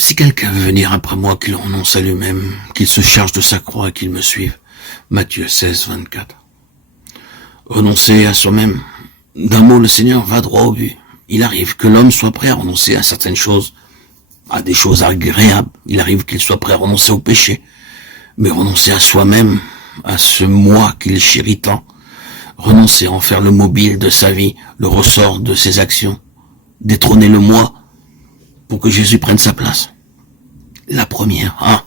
Si quelqu'un veut venir après moi, qu'il renonce à lui-même, qu'il se charge de sa croix et qu'il me suive. Matthieu 16, 24. Renoncer à soi-même. D'un mot, le Seigneur va droit au but. Il arrive que l'homme soit prêt à renoncer à certaines choses, à des choses agréables. Il arrive qu'il soit prêt à renoncer au péché. Mais renoncer à soi-même, à ce moi qu'il chérit tant, renoncer à en faire le mobile de sa vie, le ressort de ses actions, détrôner le moi pour que Jésus prenne sa place. La première,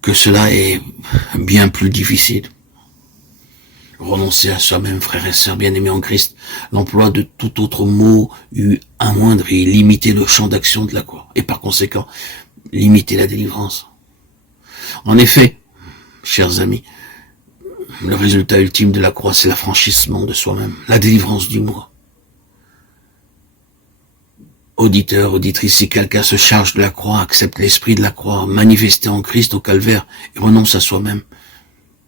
que cela est bien plus difficile. Renoncer à soi-même, frères et sœurs bien-aimés en Christ, l'emploi de tout autre mot eût amoindri, limité le champ d'action de la croix, et par conséquent, limiter la délivrance. En effet, chers amis, le résultat ultime de la croix, c'est l'affranchissement de soi-même, la délivrance du moi. Auditeur, auditrice, si quelqu'un se charge de la croix, accepte l'esprit de la croix, manifesté en Christ au calvaire, et renonce à soi-même,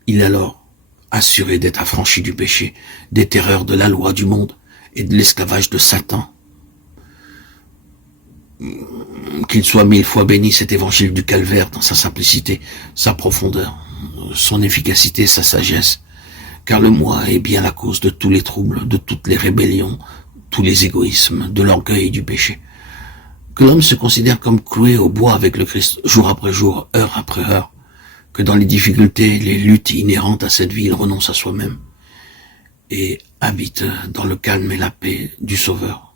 il est alors assuré d'être affranchi du péché, des terreurs de la loi du monde et de l'esclavage de Satan. Qu'il soit 1000 fois béni cet évangile du calvaire dans sa simplicité, sa profondeur, son efficacité, sa sagesse, car le moi est bien la cause de tous les troubles, de toutes les rébellions, tous les égoïsmes, de l'orgueil et du péché. Que l'homme se considère comme cloué au bois avec le Christ, jour après jour, heure après heure, que dans les difficultés, les luttes inhérentes à cette vie, il renonce à soi-même et habite dans le calme et la paix du Sauveur.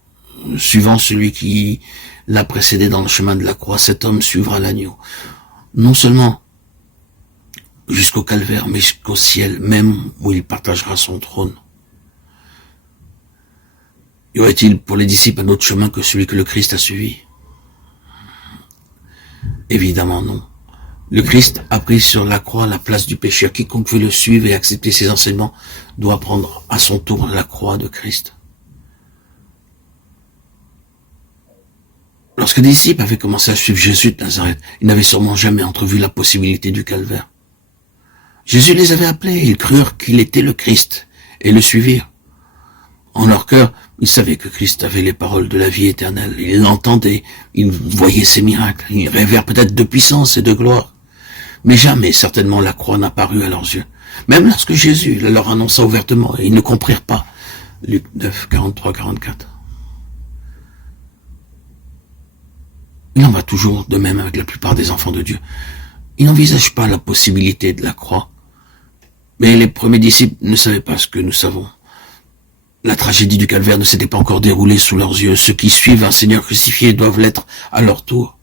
Suivant celui qui l'a précédé dans le chemin de la croix, cet homme suivra l'agneau, non seulement jusqu'au calvaire, mais jusqu'au ciel même où il partagera son trône. Y aurait-il pour les disciples un autre chemin que celui que le Christ a suivi? Évidemment non. Le Christ a pris sur la croix la place du pécheur. Quiconque veut le suivre et accepter ses enseignements doit prendre à son tour la croix de Christ. Lorsque les disciples avaient commencé à suivre Jésus de Nazareth, ils n'avaient sûrement jamais entrevu la possibilité du calvaire. Jésus les avait appelés, ils crurent qu'il était le Christ et le suivirent. En leur cœur, ils savaient que Christ avait les paroles de la vie éternelle. Ils l'entendaient, ils voyaient ses miracles, ils rêvèrent peut-être de puissance et de gloire. Mais jamais, certainement, la croix n'a paru à leurs yeux. Même lorsque Jésus leur annonça ouvertement, et ils ne comprirent pas. Luc 9, 43, 44. Il en va toujours de même avec la plupart des enfants de Dieu. Ils n'envisagent pas la possibilité de la croix. Mais les premiers disciples ne savaient pas ce que nous savons. La tragédie du calvaire ne s'était pas encore déroulée sous leurs yeux. Ceux qui suivent un Seigneur crucifié doivent l'être à leur tour.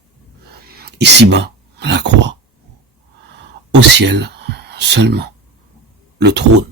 Ici-bas, la croix. Au ciel, seulement, le trône.